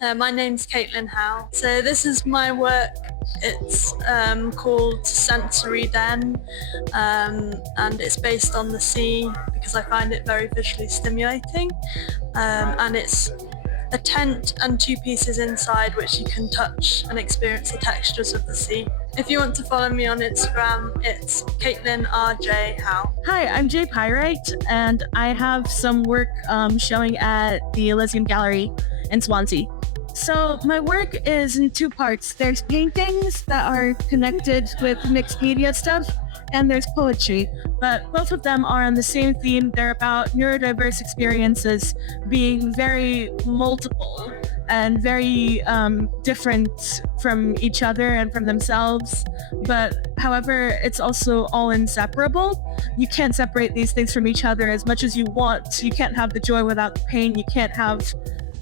My name's Caitlin Howe. So this is my work. It's called Sensory Den, and it's based on the sea because I find it very visually stimulating. And it's a tent and two pieces inside which you can touch and experience the textures of the sea. If you want to follow me on Instagram, it's Caitlin RJ Howe. Hi, I'm Jay Pyrite, and I have some work showing at the Elysium Gallery in Swansea. So my work is in two parts. There's paintings that are connected with mixed media stuff, and there's poetry. But both of them are on the same theme. They're about neurodiverse experiences being very multiple and very different from each other and from themselves. But however, it's also all inseparable. You can't separate these things from each other as much as you want. You can't have the joy without the pain. You can't have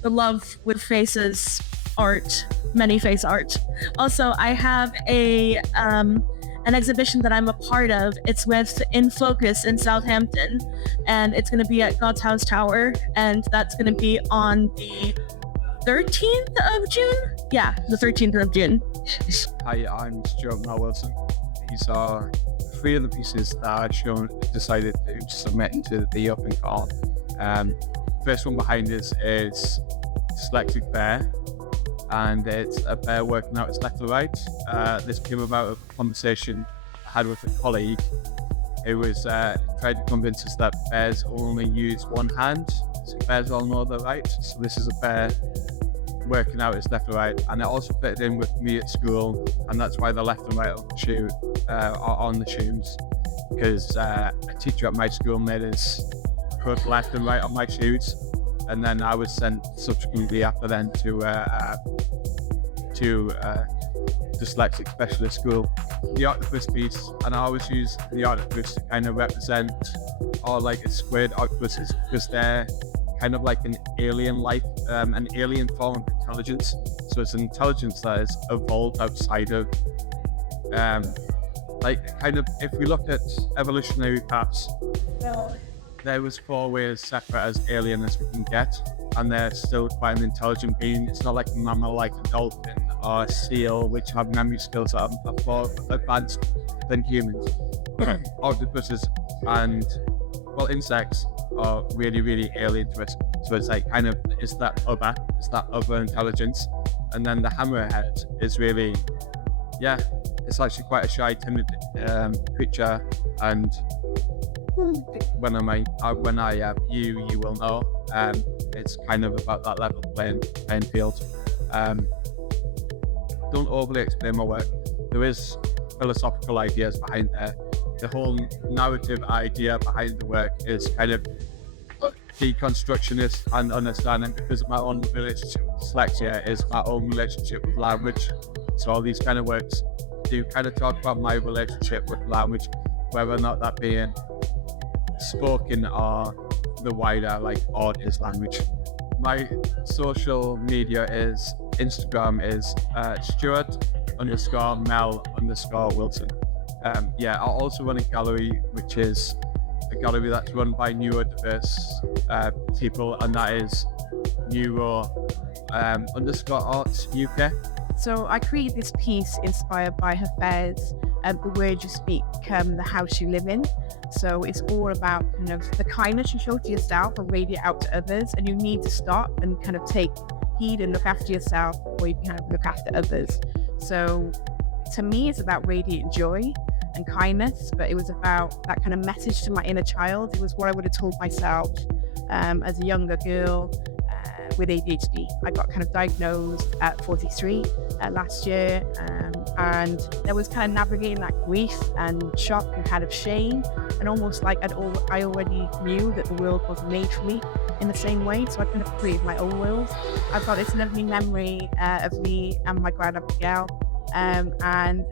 the love with faces art, many face art. Also, I have an exhibition that I'm a part of. It's with In Focus in Southampton, and it's going to be at God's House Tower, and that's going to be on the 13th of June? Yeah, the 13th of June. Hi, I'm Stuart Wilson. These are three of the pieces that I've decided to submit into the open call. First one behind us is Dyslexic Bear, and it's a bear working out its left to right. This came about of a conversation I had with a colleague who was trying to convince us that bears only use one hand, so bears all know their right. So this is a bear working out its left to right, and it also fitted in with me at school, and that's why the left and right of the shoe are on the shoes, because a teacher at my school made us put left and right on my shoes, and then I was sent subsequently after then to dyslexic specialist school. The octopus piece, and I always use the octopus to kind of represent, or like a squid octopuses, because they're kind of like an alien life, an alien form of intelligence. So it's an intelligence that has evolved outside of, like kind of, if we look at evolutionary paths, there was 4 ways separate as alien as we can get, and they're still quite an intelligent being. It's not like a mammal like a dolphin or a seal, which have memory skills that are more advanced than humans. Octopuses and, well, insects are really, really alien to us. So it's like kind of, it's that other intelligence. And then the hammerhead is really, yeah, it's actually quite a shy, timid creature, and when you will know. It's kind of about that level playing field. Don't overly explain my work. There is philosophical ideas behind there. The whole narrative idea behind the work is kind of deconstructionist and understanding, because of my own relationship with dyslexia is my own relationship with language. So all these kind of works do kind of talk about my relationship with language, whether or not that being spoken or the wider like audience language. My social media is Instagram is Stuart_Mel_Wilson. I also run a gallery, which is a gallery that's run by neurodiverse people, and that is neuro_arts UK. So I created this piece inspired by her bears, the word you speak, the house you live in. So it's all about kind of the kindness you show to yourself and radiate out to others, and you need to stop and kind of take heed and look after yourself before you kind of look after others. So to me, it's about radiating joy and kindness, but it was about that kind of message to my inner child. It was what I would have told myself as a younger girl with ADHD. I got kind of diagnosed at 43 last year, and there was kind of navigating that grief and shock and kind of shame, and almost like I already knew that the world wasn't made for me in the same way, so I kind of created my own world. I've got this lovely memory of me and my grandma Miguel, and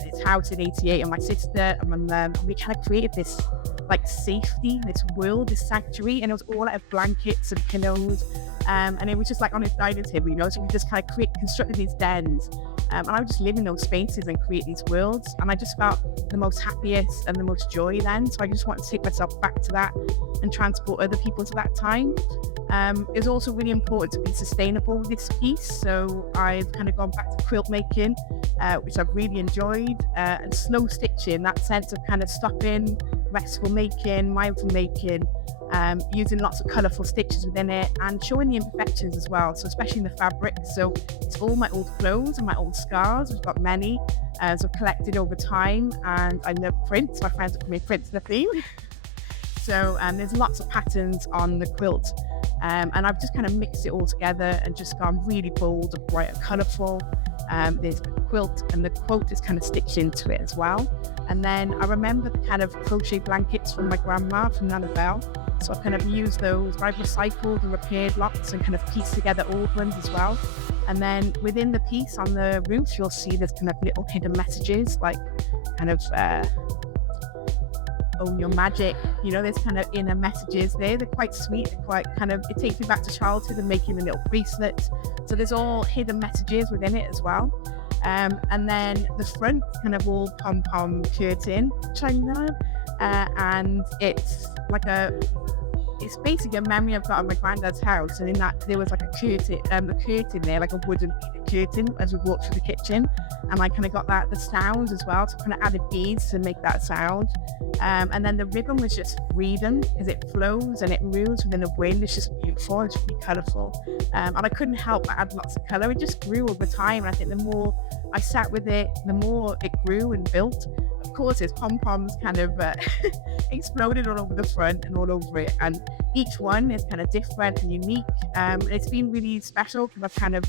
it's House in 88 and my sister and my mum, and we kind of created this like safety, this world, this sanctuary, and it was all out of blankets and pillows, and it was just like on his dining table, so we just kind of constructed these dens, And I would just live in those spaces and create these worlds. And I just felt the most happiest and the most joy then. So I just wanted to take myself back to that and transport other people to that time. It was also really important to be sustainable with this piece. So I've kind of gone back to quilt making, which I've really enjoyed, and slow stitching, that sense of kind of stopping, restful making, mindful making, using lots of colourful stitches within it and showing the imperfections as well. So especially in the fabric. So it's all my old clothes and my old scarves. I've got many, so collected over time, and I love prints. My friends call me Prints the theme. So there's lots of patterns on the quilt. And I've just kind of mixed it all together and just gone really bold, bright and colourful. There's the quilt, and the quote is kind of stitched into it as well. And then I remember the kind of crochet blankets from my grandma, from Nana Bell. So I kind of used those. I've recycled and repaired lots and kind of pieced together old ones as well. And then within the piece on the roof, you'll see there's kind of little hidden messages, like kind of own your magic. You know, there's kind of inner messages there. They're quite sweet. They're quite kind of, it takes me back to childhood and making the little bracelets. So there's all hidden messages within it as well. And then the front kind of all pom-pom curtain, which I love. And it's like it's basically a memory I've got of my granddad's house, and in that there was like a curtain there, like a wooden curtain as we walked through the kitchen, and I kind of got the sound as well, so kind of added beads to make that sound. And then the ribbon was just freedom, because it flows and it moves within the wind. It's just beautiful, it's really colourful, and I couldn't help but add lots of colour. It just grew over time, and I think the more I sat with it, the more it grew and built. Of course, its pom-poms kind of exploded all over the front and all over it, and each one is kind of different and unique. It's been really special because I've kind of,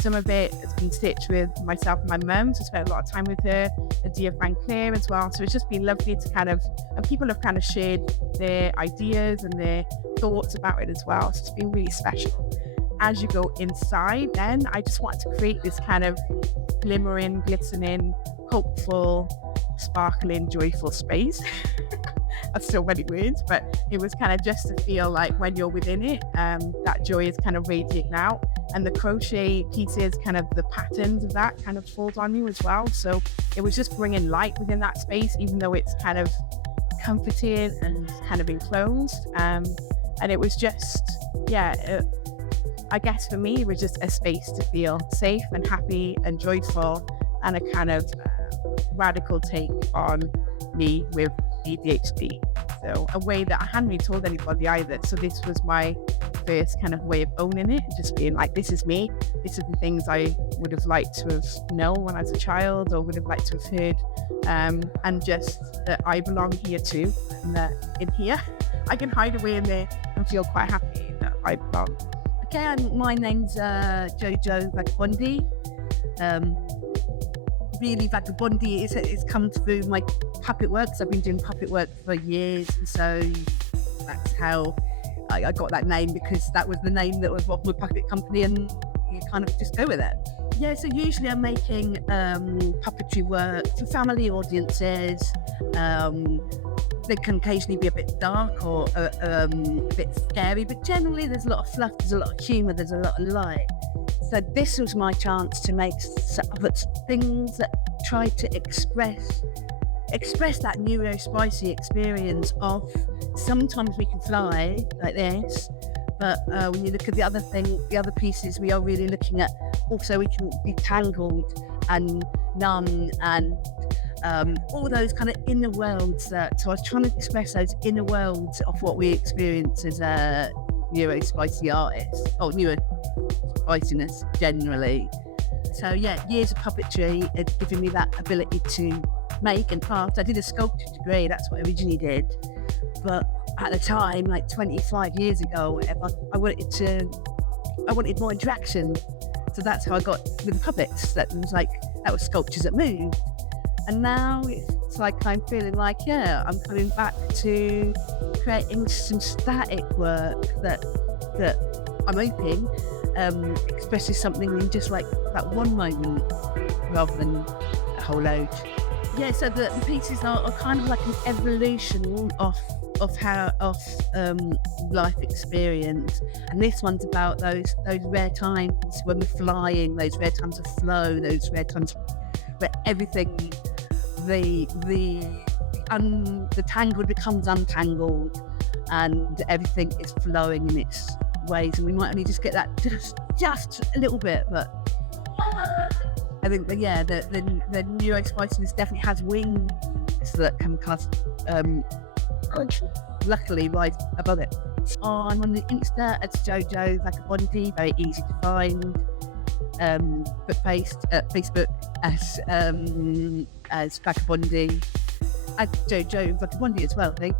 some of it has been stitched with myself and my mum, so I spent a lot of time with her, a dear friend Claire as well. So it's just been lovely to kind of, and people have kind of shared their ideas and their thoughts about it as well. So it's been really special. As you go inside, then I just wanted to create this kind of glimmering, glistening, hopeful, sparkling, joyful space. That's so many words, but it was kind of just to feel like when you're within it, that joy is kind of radiating out, and the crochet pieces, kind of the patterns of that kind of falls on you as well. So it was just bringing light within that space, even though it's kind of comforted and kind of enclosed. And it was just, I guess for me, it was just a space to feel safe and happy and joyful, and a kind of radical take on me with ADHD. So a way that I hadn't really told anybody either. So this was my first kind of way of owning it, just being like, this is me. This is the things I would have liked to have known when I was a child, or would have liked to have heard. And just that I belong here too, and that in here I can hide away in there and feel quite happy that I belong. Okay, my name's Jojo Vagabondi. Really, Vagabondi it's come through my puppet work. So I've been doing puppet work for years, and so that's how I got that name, because that was the name that was of my puppet company, and you kind of just go with it. Yeah, so usually I'm making puppetry work for family audiences. They can occasionally be a bit dark or a bit scary, but generally there's a lot of fluff, there's a lot of humour, there's a lot of light. So this was my chance to make things that try to express that neurospicy experience of sometimes we can fly like this, but when you look at the other pieces, we are really looking at also we can be tangled and numb and all those kind of inner worlds. So I was trying to express those inner worlds of what we experience as a neurospicy artist, or neurospiciness generally. So yeah, years of puppetry had given me that ability to make and craft. I did a sculpture degree, that's what I originally did. But at the time, like 25 years ago, whatever, I wanted more interaction. So that's how I got with the puppets. That was sculptures that moved. And now it's like I'm feeling like, I'm coming back to creating some static work that I'm hoping expresses something in just like that one moment rather than a whole load. Yeah, so the pieces are kind of like an evolution of life experience, and this one's about those rare times when we're flying, those rare times of flow, those rare times where everything, the tangled becomes untangled, and everything is flowing in its ways, and we might only just get that just a little bit, but I think that the neurospiciness definitely has wings that can kind of luckily right above it. I'm on the Insta as Jojo Vagabondi, very easy to find. But Facebook as Vagabondi, as Jojo Vagabondi as well, I think.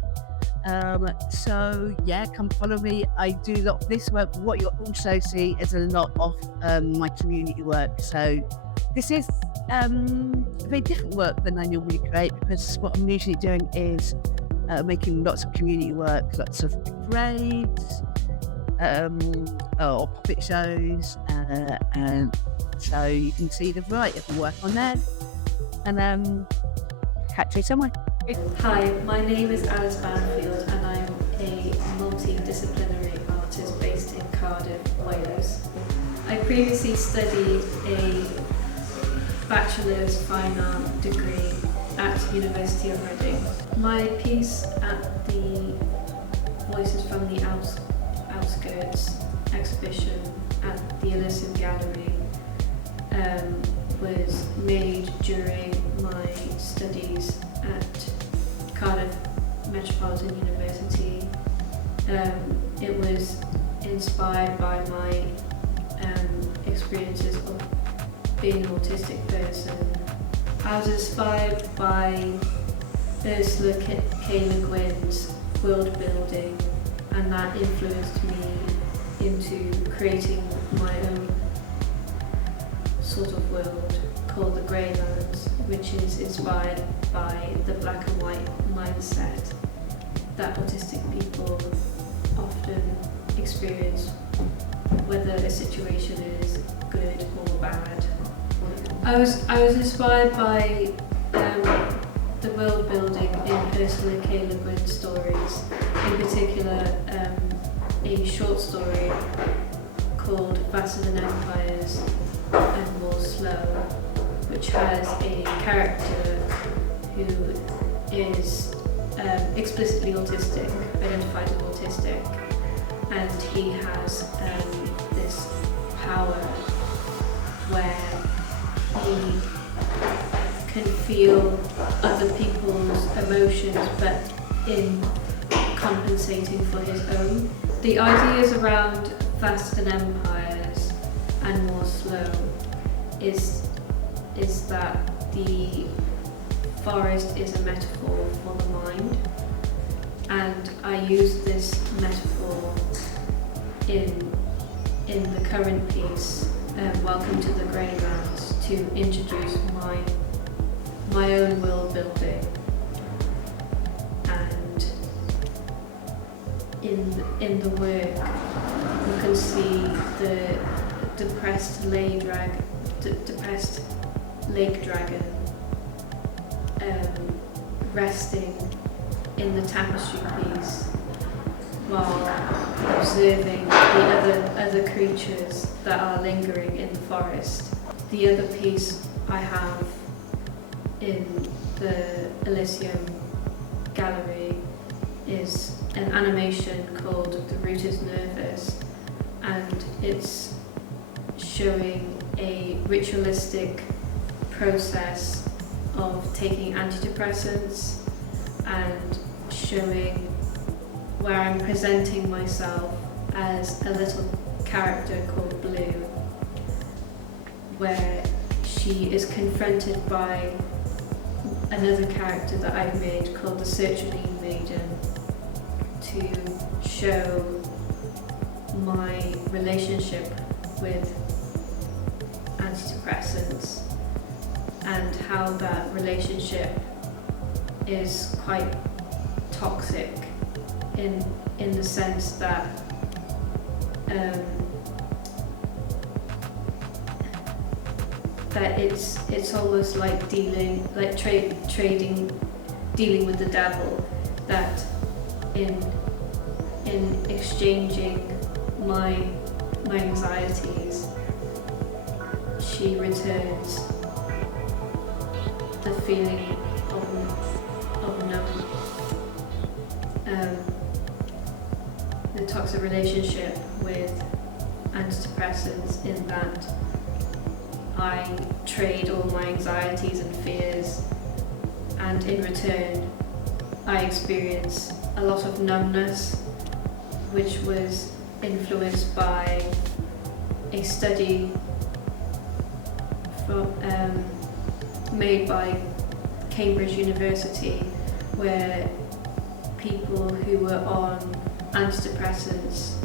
So yeah, come follow me. I do a lot of this work. What you'll also see is a lot of my community work. So this is very different work than I normally create, because what I'm usually doing is making lots of community work, lots of parades, or puppet shows, and so you can see the variety of the work on there, and catch you somewhere. Hi, my name is Alice Banfield, and I'm a multidisciplinary artist based in Cardiff, Wales. I previously studied a Bachelor's Fine Art degree at University of Reading. My piece at the Voices from the Outskirts exhibition at the Elysium Gallery was made during my studies at Cardiff Metropolitan University. It was inspired by my experiences of being an autistic person. I was inspired by Ursula K. Le Guin's world building, and that influenced me into creating my own sort of world called the Greylands, which is inspired by the black and white mindset that autistic people often experience, whether a situation is good or bad. I was inspired by the world building in Ursula K. Le Guin's stories, in particular a short story called Vaster Than Empires and More Slow, which has a character who is explicitly autistic, identified as autistic, and he has this power where he can feel other people's emotions, but in compensating for his own. The ideas around Vaster Than Empires and More Slow is that the forest is a metaphor for the mind, and I use this metaphor in the current piece, Welcome to the Greylands, to introduce my own world building. And in the work you can see the depressed lake dragon resting in the tapestry piece while observing the other creatures that are lingering in the forest. The other piece I have in the Elysium Gallery is an animation called The Root is Nervous, and it's showing a ritualistic process of taking antidepressants and showing where I'm presenting myself as a little character called Blue, where she is confronted by another character that I've made called the Sertraline Maiden, to show my relationship with antidepressants and how that relationship is quite toxic in the sense that that it's almost like dealing with the devil, that in exchanging my anxieties, she returns the feeling of the toxic relationship with antidepressants, in that I trade all my anxieties and fears, and in return I experience a lot of numbness, which was influenced by a study made by Cambridge University, where people who were on antidepressants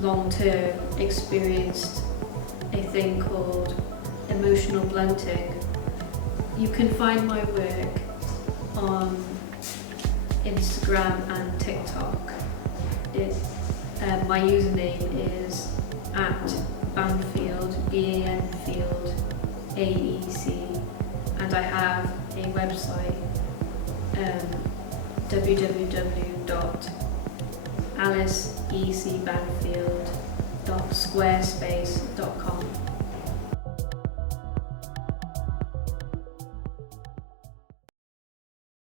long term experienced a thing called emotional blunting. You can find my work on Instagram and TikTok. My username is @Banfield, Banfield, AEC, and I have a website, www.alicecbanfield.squarespace.com.